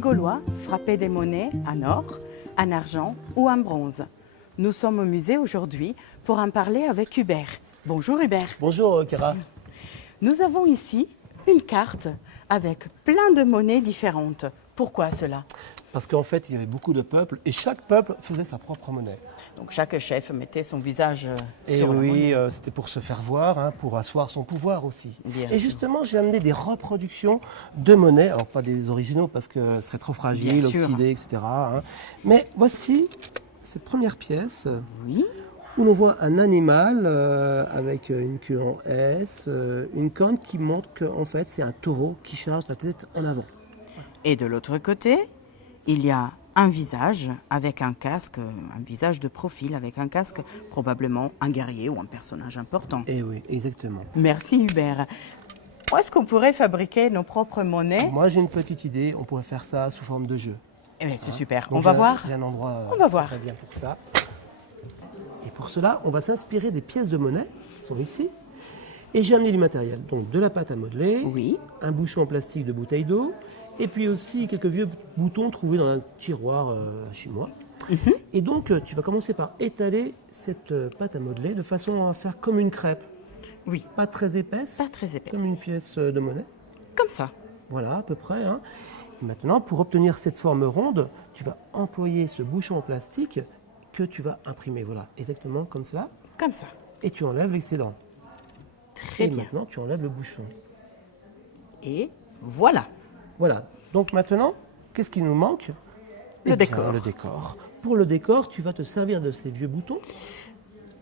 Gaulois frappaient des monnaies en or, en argent ou en bronze. Nous sommes au musée aujourd'hui pour en parler avec Hubert. Bonjour Hubert. Bonjour Kara. Nous avons ici une carte avec plein de monnaies différentes. Pourquoi cela? Parce qu'en fait, il y avait beaucoup de peuples et chaque peuple faisait sa propre monnaie. Donc chaque chef mettait son visage Et sur la oui, monnaie. c'était pour se faire voir, hein, pour asseoir son pouvoir aussi. Bien et sûr. justement, j'ai amené des reproductions de monnaies, alors pas des originaux parce que ce serait trop fragile, Bien sûr. oxydé, etc. hein. Mais voici cette première pièce Oui. où l'on voit un animal avec une queue en S, une corne qui montre qu'en fait c'est un taureau qui charge la tête en avant. Et de l'autre côté, il y a un visage avec un casque, un visage de profil avec un casque, probablement un guerrier ou un personnage important. Et oui, exactement. Merci Hubert. Où est-ce qu'on pourrait fabriquer nos propres monnaies? Moi j'ai une petite idée, on pourrait faire ça sous forme de jeu. Eh bien, c'est super. Donc, On va j'ai- voir. J'ai un endroit On va voir. très bien pour ça. Et pour cela, on va s'inspirer des pièces de monnaie qui sont ici. Et j'ai amené du matériel, donc de la pâte à modeler, Oui. un bouchon en plastique de bouteille d'eau, et puis aussi quelques vieux boutons trouvés dans un tiroir chez moi. Et donc, tu vas commencer par étaler cette pâte à modeler de façon à faire comme une crêpe, Oui. pas très épaisse, Pas très épaisse. comme une pièce de monnaie. Comme ça. Voilà, à peu près. hein. Maintenant, pour obtenir cette forme ronde, tu vas employer ce bouchon en plastique que tu vas imprimer. Voilà, exactement comme cela. Comme ça. Et tu enlèves l'excédent. Très Et bien. maintenant, tu enlèves le bouchon. Et voilà. Voilà. Donc maintenant, qu'est-ce qui nous manque? Le Eh bien, décor. le décor. Pour le décor, tu vas te servir de ces vieux boutons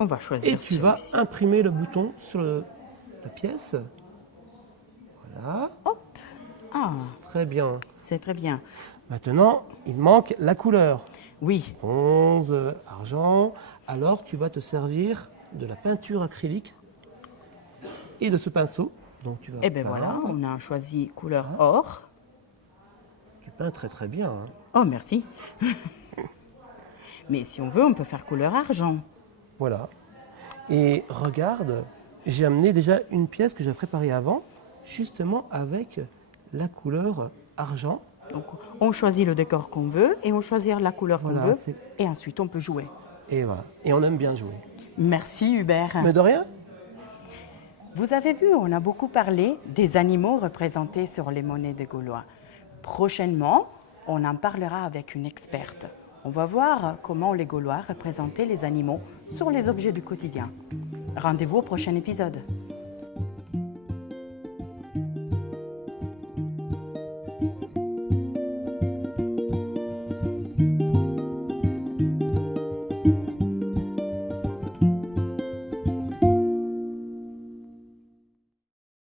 On va choisir et tu vas celui-ci. imprimer le bouton sur la pièce. Voilà, Hop. Ah, très bien. c'est très bien. Maintenant, il manque la couleur. Oui. Bronze, argent. Alors, tu vas te servir de la peinture acrylique et de ce pinceau. Donc, tu vas Eh bien peindre. voilà, on a choisi couleur or. Tu peins très très bien. hein. Oh, merci. Mais si on veut, on peut faire couleur argent. Voilà. Et regarde, j'ai amené déjà une pièce que j'ai préparée avant, justement avec la couleur argent. Donc, on choisit le décor qu'on veut et on choisit la couleur qu'on Voilà, veut. c'est- Et ensuite, on peut jouer. Et voilà. Et on aime bien jouer. Merci Hubert. Mais de rien. Vous avez vu, on a beaucoup parlé des animaux représentés sur les monnaies des Gaulois. Prochainement, on en parlera avec une experte. On va voir comment les Gaulois représentaient les animaux sur les objets du quotidien. Rendez-vous au prochain épisode.